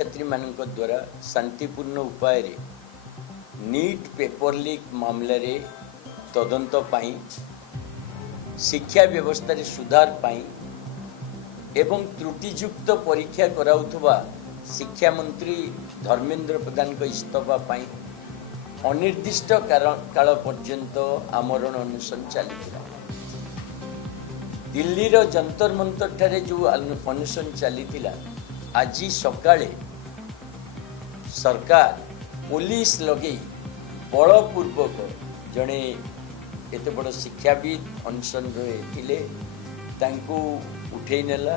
छात्री मान द्वारा शांतिपूर्ण उपाय नीट पेपर लीक मामले रे तदंत पाई शिक्षा व्यवस्था रे सुधार पाई एवं त्रुटियुक्त परीक्षा कराउथुबा शिक्षा मंत्री धर्मेंद्र प्रधान को इस्तीफा पाई अनिर्दिष्ट काल पर्यंत आमरण अनुष्ठान चली दिल्ली रो जंतर मंतर ठारे जो अनुष्ठान चली आज सकाळे सरकार पुलिस लगे बलपूर्वक जड़े एत बड़ शिक्षाविद अनशन थे उठे नेला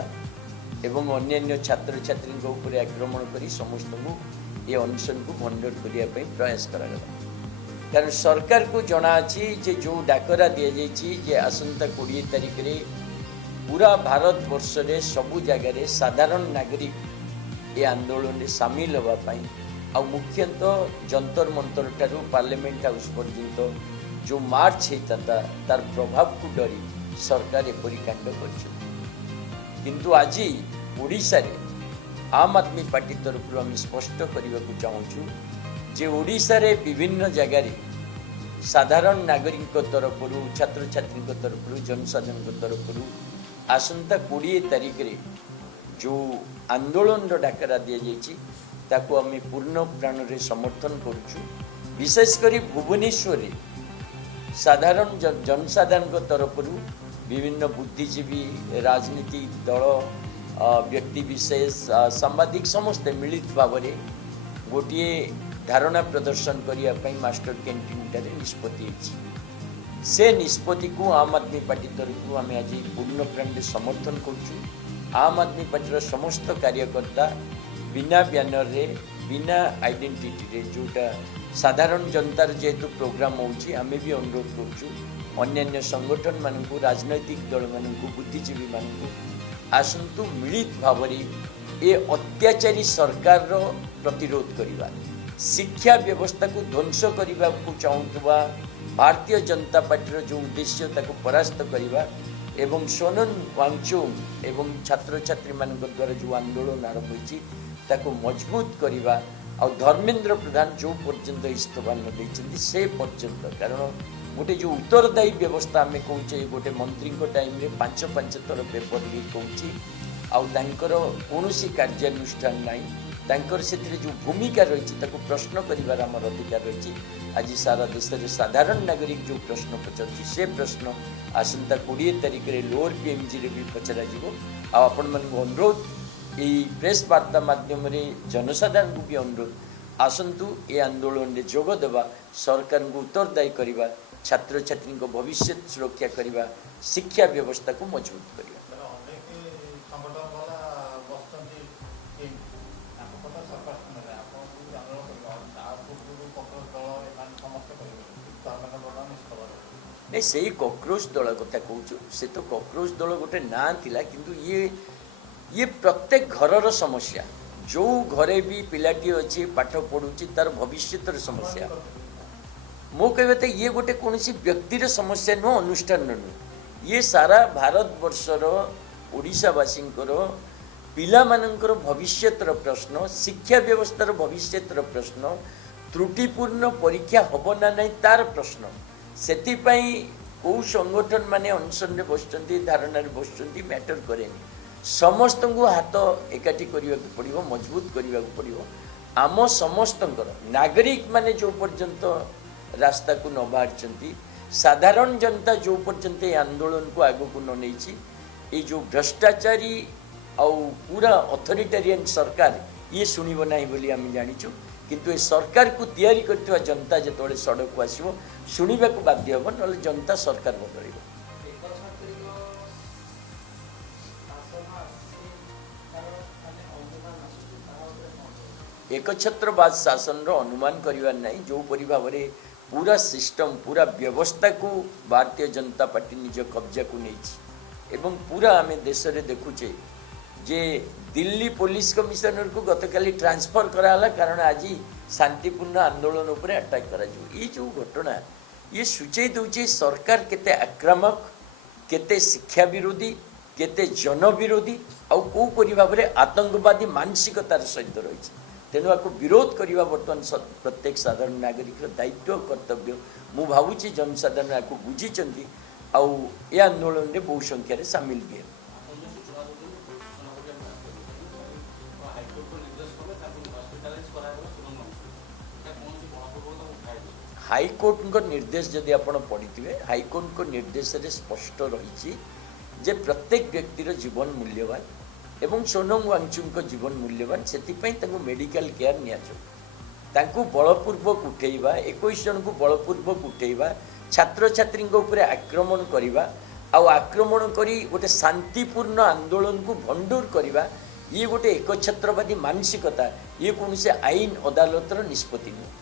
एवं अन्य छात्र छात्री उपर आक्रमण कर समस्त को ये अनशन को भंडर करने प्रयास करागला कारण सरकार को जना अच्छी जो डाकरा दि जाए आसंता 20 तारिख रे पूरा भारत वर्ष रे सबु जगह साधारण नागरिक ये आंदोलन में सामिल होगापाई आ मुख्यतः जंतर मंतर ठारू पार्लियामेंट हाउस पर्यंत जो मार्च होता तार प्रभाव को डरी सरकार एपरी कांड किंतु आज ओडिशा रे आम आदमी पार्टी तरफ आम स्पष्ट करने को चाहूँ जे ओडिशा रे विभिन्न जगार साधारण नागरिक तरफ छात्र छात्री तरफ जनसाधारण तरफ आसंता 20 तारिख रे जो आंदोलन डाकरा दि जाइए ताको आम पूर्ण प्राण रे समर्थन करुचु विशेषकर भुवनेश्वर रे साधारण जनसाधारण तरफ विभिन्न बुद्धिजीवी राजनीतिक दल व्यक्ति विशेष सांबादिक समस्ते मिलित भाव में गोटे धारणा प्रदर्शन करने मास्टर कैंटीन निष्पत्ति से निष्पत्ति को आम आदमी पार्टी तरफ आम आज पूर्ण प्राण समर्थन करुचु आम आदमी पार्टी समस्त कार्यकर्ता बिना बैनर रे बिना आइडेंटिटी रे जोटा साधारण जनतार जेहेतु प्रोग्राम होची आमे भी अनुरोध करुचु अन्य संगठन मान को राजनैतिक दल मान को बुद्धिजीवी मान को आसंतु मिलित भाव ये अत्याचारी सरकार रो प्रतिरोध करवा शिक्षा व्यवस्था को ध्वंस करने को चाहूबा भारतीय जनता पार्टी जो उद्देश्य ताको परास्त करवा एवं सोनम वांगचुक एवं छात्र छात्री मान द्वारा जो आंदोलन आरंभ होती ताको मजबूत करवा आ धर्मेंद्र प्रधान जो पर्यंत इस्तीफा न देते से पर्यंत कारण गोटे जो उत्तरदायी व्यवस्था आम कहे गोटे मंत्री टाइम रे 5 थर पेपर लीक होकर कौन कार्यानुष्ठान ना से जो भूमिका रही प्रश्न कर अधिकार रही आज सारा देश में साधारण नागरिक जो प्रश्न पचार से प्रश्न आसंता 20 तारिख रे लोअर पीएमजी रे भी पचरा आपण मान अनुरोध यही प्रेस वार्ता माध्यम जनसाधारण को भी अनुरोध आसंतु ये आंदोलन में जोग देवा सरकार को उत्तरदायी करवा छात्र छात्री को भविष्य सुरक्षा करवा शिक्षा व्यवस्था को मजबूत करवा नहीं से कॉकरोच दल कथा कहूँ से तो कॉकरोच दल गोटे ना थिला किंतु ये प्रत्येक घरर समस्या जो घरे भी पिलाटी अच्छी पाठ पढ़ुची तार भविष्य समस्या मो कहते ये गोटे कौन व्यक्तिर समस्या नुह अनुष्ठान नुह ये सारा भारत वर्षर ओडिशावासी पिला मानकर भविष्यतर प्रश्न शिक्षा व्यवस्थार भविष्यतर प्रश्न त्रुटिपूर्ण परीक्षा हम ना नहीं तार प्रश्न से कौ संगठन माने अनशन रे बसचंती धारणा रे बसचंती मैटर करेनी समस्त को हाथ एकाठी करने पड़ो मजबूत करने पड़ो आम समस्त नागरिक माने जो पर्यंत रास्ता को न बाहर साधारण जनता जो पर्यंत आंदोलन को आग को न नहीं ये जो भ्रष्टाचारी आ पूरा अथॉरिटेरियन सरकार ये शुणव ना बोली आम जाचु किंतु ये सरकार को तैयारी करथिबा जनता जो सड़क को आसो शुणा को बाध्य हम ना जनता सरकार बदल एकछत्रवाद शासन रो अनुमान करिवार नहीं जो परि भाव में पूरा सिस्टम पूरा व्यवस्था को भारतीय जनता पार्टी निज कब्जा को नहीं एवं पूरा आम देश में देखुचे जे दिल्ली पुलिस कमिशनर को गतकाली ट्रांसफर कराला कारण आज शांतिपूर्ण आंदोलन उपर अटैक करा ये जो घटना ये सूचई दौचे सरकार केते आक्रामक केते शिक्षा विरोधी केते जनविरोधी आउ कोपरी भाव में आतंकवादी मानसिकतार सहित रही तेणु आपको विरोध करने बर्तमान प्रत्येक साधारण नागरिक दायित्व और कर्तव्य मु भावुची जनसाधारण आपको बुझी आउ ए आंदोलन में बहु संख्यार सामिल भी है। हाईकोर्ट निर्देश जदि आप पढ़ी हाईकोर्ट निर्देश में स्पष्ट रही जे प्रत्येक व्यक्तिर जीवन मूल्यवान एवं सोनम वांगचुक जीवन मूल्यवान से मेडिकल केयर नियाजो बलपूर्वक उठेवा 21 जन को बलपूर्वक उठेवा छात्र छात्री आक्रमण करवा आक्रमण करी गोटे शांतिपूर्ण आंदोलन को भंडूर करवा ये गोटे एकछत्रवादी मानसिकता ये कौन से आईन अदालतर निष्पत्ति नुह।